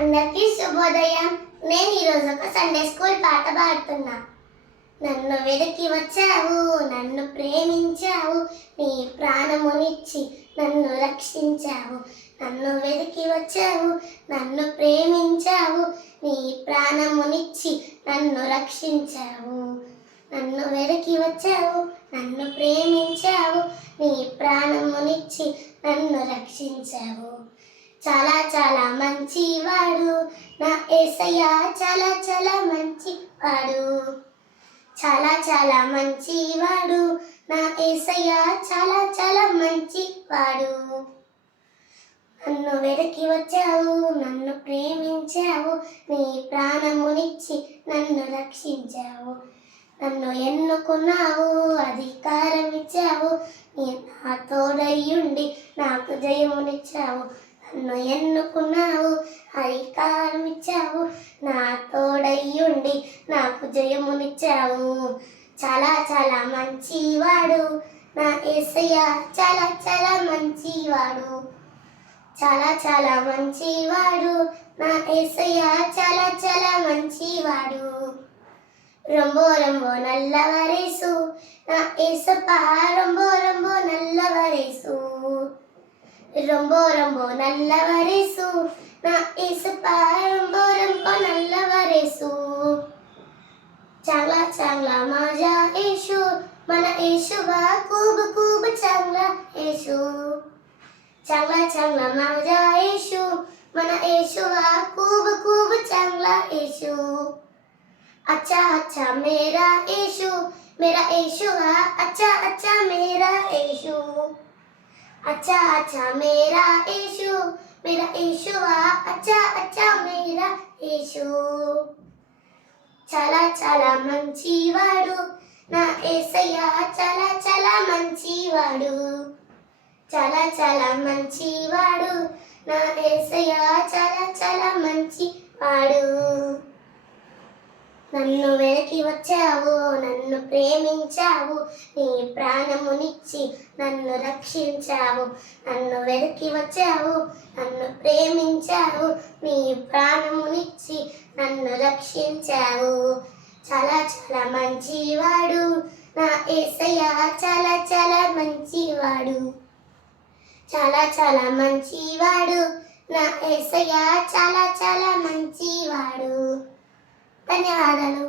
అందరికీ శుభోదయం. నేను ఈరోజు ఒక సండే స్కూల్ పాట పాడుతున్నా. నన్ను వెతికి వచ్చావు, నన్ను ప్రేమించావు, నీ ప్రాణమునిచ్చి నన్ను రక్షించావు. నన్ను వెతికి వచ్చావు, నన్ను ప్రేమించావు, నీ ప్రాణమునిచ్చి నన్ను రక్షించావు. నన్ను వెతికి వచ్చావు, నన్ను ప్రేమించావు, నీ ప్రాణమునిచ్చి నన్ను రక్షించావు. చాలా చాలా మంచివాడు నా యేసయ్య, చాలా చాలా మంచివాడు. చాలా చాలా మంచివాడు నా యేసయ్య, చాలా చాలా మంచివాడు. నన్ను వెతికి వచ్చావు, నన్ను ప్రేమించావు, నీ ప్రాణమునిచ్చి నన్ను రక్షించావు. నన్ను ఎన్నుకున్నావు, అధికారం ఇచ్చావు, నీ నా తోడయ్యుండి నాకు జయమునిచ్చావు. నన్ను ఎన్నుకున్నావు, అధికారం ఇచ్చావు, నా తోడయ్యుండి నాకు జయమునిచ్చావు. చాలా చాలా మంచివాడు నా యేసయ్య, చాలా చాలా మంచివాడు. చాలా చాలా మంచివాడు నా యేసయ్య, చాలా చాలా మంచివాడు. రొంబో రొంబో నల్లవరేసు నా యేసప్పా, రొంబో రొంబో నల్లవరేసు. రొంబో రొంబో నల్లవరేసు నా యేసప్పా, రొంబో రొంబో నల్లవరేసు. చాంగ్లా చాంగ్లా మాజా యేసు, మన యేసువా, కూబు కూబు చాంగ్లా యేసు. చాంగ్లా చాంగ్లా మాజా యేసు, మన యేసువా, కూబు కూబు చాంగ్లా యేసు. अच्छा अच्छा मेरा यीशु, मेरा यीशु अच्छा अच्छा मेरा यीशु. अच्छा अच्छा मेरा यीशु, मेरा यीशु अच्छा अच्छा मेरा यीशु. చాలా చాలా మంచివాడు నా యేసయ్య, చాలా చాలా మంచివాడు. చాలా చాలా మంచివాడు నా యేసయ్య, చాలా చాలా మంచివాడు. నన్ను వెతికి వచ్చావు, నన్ను ప్రేమించావు, నీ ప్రాణమునిచ్చి నన్ను రక్షించావు. నన్ను వెతికి వచ్చావు, నన్ను ప్రేమించావు, నీ ప్రాణమునిచ్చి నన్ను రక్షించావు. చాలా చాలా మంచివాడు నా యేసయ్య, చాలా చాలా మంచివాడు. చాలా చాలా మంచివాడు నా యేసయ్య, చాలా చాలా మంచివాడు. ధన్యవాదాలు.